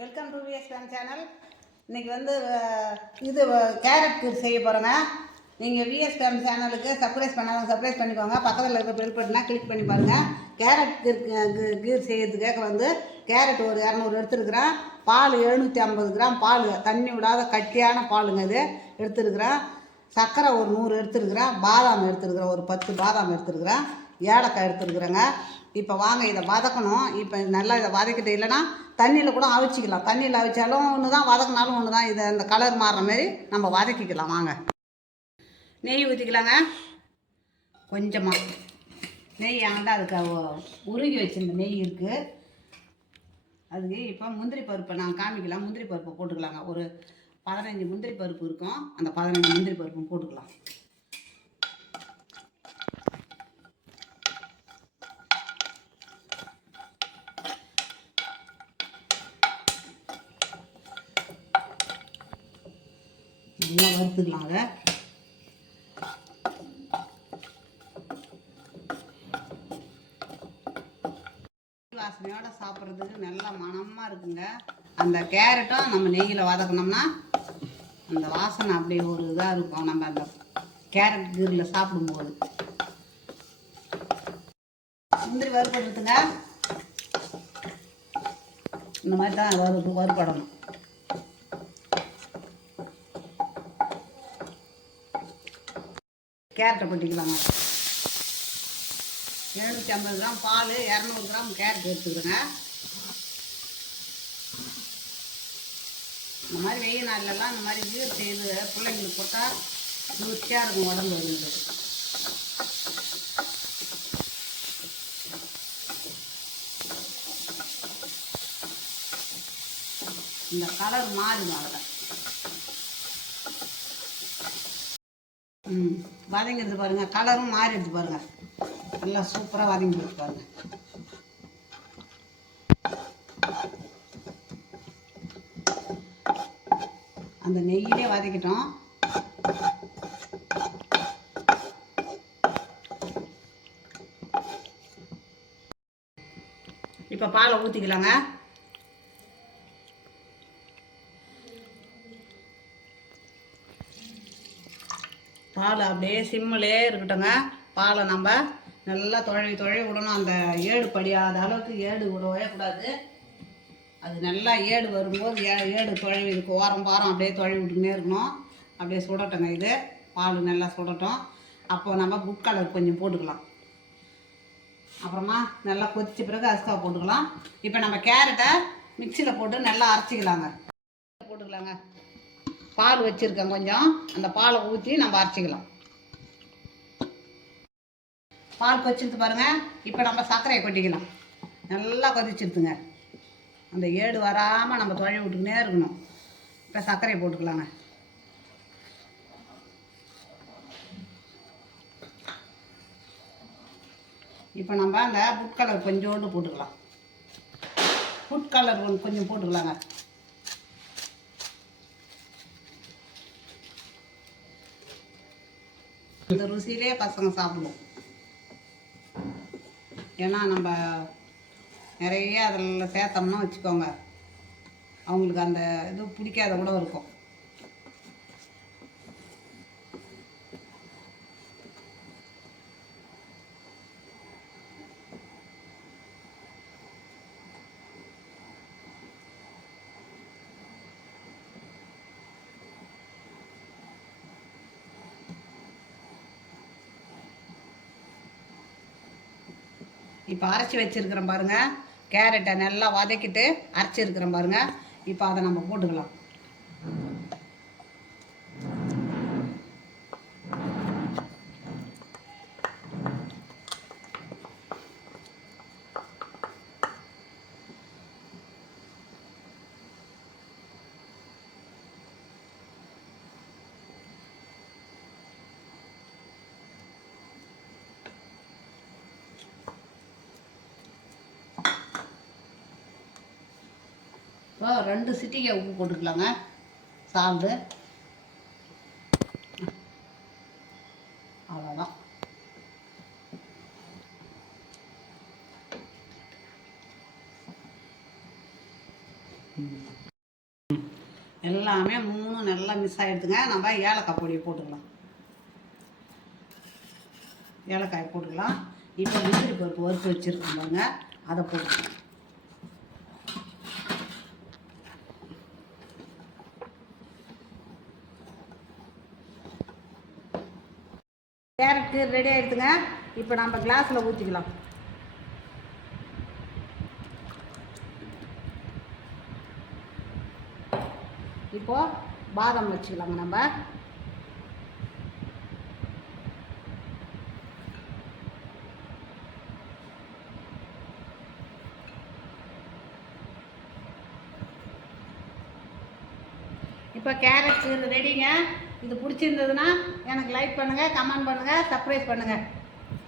Welcome to விஎஸ்பிஎம் channel. இன்றைக்கி இது carrot கீர் செய்ய போகிறோங்க. நீங்கள் விஎஸ்பிஎம் சேனலுக்கு சப்ஸ்கிரைப் பண்ணாலும் சப்ஸ்கிரைப் பண்ணிக்கோங்க. பக்கத்தில் இருக்க பெல் பட்டனா கிளிக் பண்ணி பாருங்கள். கேரட் கீர் செய்யறதுக்காக கேரட் ஒரு 200 எடுத்துருக்குறேன். பால் 750 கிராம் பால், தண்ணி விடாத கட்டியான பாலுங்க இது எடுத்துருக்குறேன். சர்க்கரை ஒரு 100 எடுத்துருக்குறேன். பாதாம் எடுத்துருக்குறேன், ஒரு 10 பாதாம் எடுத்துருக்குறேன். ஏலக்காய் எடுத்துருக்குறேங்க. இப்போ வாங்க இதை வதக்கணும். இப்போ நல்லா இதை வதக்கிட்டு, இல்லைன்னா தண்ணியில் கூட அவிச்சிக்கலாம். தண்ணியில் அவிச்சாலும் ஒன்று தான், வதக்கினாலும் ஒன்று தான். இதை இந்த கலர் மாறுற மாதிரி நம்ம வதக்கிக்கலாம். வாங்க, நெய் ஊற்றிக்கலாங்க. கொஞ்சமாக நெய் ஆண்டா அதுக்கு உருகி வச்சுருந்த நெய் இருக்குது. அதுக்கு இப்போ முந்திரி பருப்பை நான் காமிக்கலாம். முந்திரி பருப்பை போட்டுக்கலாங்க. ஒரு 15 முந்திரி பருப்பு இருக்கும். அந்த 15 முந்திரி பருப்பும் போட்டுக்கலாம். நல்லா வறுத்துக்கலாம். அதை வாசனையோட சாப்பிட்றதுக்கு நல்லா மணமாக இருக்குங்க. அந்த கேரட்டும் நம்ம நெய்யில் வதக்கணும்னா அந்த வாசனை அப்படியே ஒரு இதாக இருக்கும். நம்ம அந்த கேரட் கீரில் சாப்பிடும்போது முந்திரி வறுப்படுறதுங்க இந்த மாதிரி தான் வறுப்படணும். கேரட்டை கொட்டிக்கலாங்க. 750 கிராம் பால், 200 கிராம் கேரட் எடுத்துக்கிறேங்க. இந்த மாதிரி வெயில் நாள்லலாம் இந்த மாதிரி கீர் செய்து பிள்ளைங்களுக்கு போட்டால் குளிர்ச்சியாக இருக்கும் உடம்பு இருந்தது. இந்த கலர் மாறுங்க. அதில் வதங்கிடுது பாருங்கள். கலரும் மாறிடுது பாருங்கள். நல்லா சூப்பராக வதங்கிடுது பாருங்கள். அந்த நெய்யிலே வதக்கிட்டோம். இப்போ பாலை ஊற்றிக்கலாங்க. பால் அப்படியே சிம்மிலே இருக்கட்டுங்க. பாலை நம்ம நல்லா தொழவி விடணும். அந்த ஏடு படியாத அளவுக்கு ஏடு விடவே கூடாது. அது நல்லா ஏடு வரும்போது ஏடு தொழவி இதுக்கு ஓரம் அப்படியே தொழவி விட்டுனே இருக்கணும். அப்படியே சுடட்டுங்க. இது பால் நல்லா சுடட்டும். அப்போது நம்ம ஃபுட் கலர் கொஞ்சம் போட்டுக்கலாம். அப்புறமா நல்லா கொதிச்ச பிறகு அஸ்தா போட்டுக்கலாம். இப்போ நம்ம கேரட்டை மிக்சியில் போட்டு நல்லா அரைச்சிக்கலாங்க. போட்டுக்கலாங்க. பால் வச்சுருக்கேன் கொஞ்சம். அந்த பாலை ஊற்றி நம்ம அரைச்சிக்கலாம். பால் கொதிச்சிருது பாருங்கள். இப்போ நம்ம சர்க்கரையை கொட்டிக்கலாம். நல்லா கொதிச்சிருதுங்க. அந்த ஏடு வராமல் நம்ம தொழி விட்டுக்கினே இருக்கணும். இப்போ சர்க்கரையை போட்டுக்கலாங்க. இப்போ நம்ம அந்த ஃபுட் கலர் கொஞ்சோண்டு போட்டுக்கலாம். ஃபுட் கலர் கொஞ்சம் போட்டுக்கலாங்க. இந்த ருசியிலே பசங்க சாப்பிடுவோம். ஏன்னா நம்ம நிறைய அதில் சேர்த்தோம்னா வச்சுக்கோங்க, அவங்களுக்கு அந்த இது பிடிக்காத கூட இருக்கும். இப்போ அரைச்சி வச்சுருக்கிறேன் பாருங்கள். கேரட்டை நல்லா வதக்கிட்டு அரைச்சிருக்கிறேன் பாருங்கள். இப்போ அதை நம்ம போட்டுக்கலாம். இப்போ 2 சிட்டிகை உப்பு போட்டுக்கலாங்க. சால்ட்டு அவ்வளோதான். எல்லாமே 3 நல்லா மிஸ் ஆகிடுதுங்க. நம்ம ஏலக்காய் பொடியை போட்டுக்கலாம். ஏலக்காய் போட்டுக்கலாம். இப்போ முந்திரி பருப்பு வறுத்து வச்சுருக்கோம் பாருங்க, அதை போட்டுக்கலாம். கேரட்டு ரெடி ஆகிடுதுங்க. இப்போ நம்ம கிளாஸில் ஊற்றிக்கலாம். இப்போது பாதாம் வச்சுக்கலாங்க. நம்ம இப்போ கேரட் ரெடிங்க. இது பிடிச்சிருந்ததுன்னா எனக்கு லைக் பண்ணுங்கள், கமெண்ட் பண்ணுங்கள், சப்ஸ்கிரைப் பண்ணுங்கள்.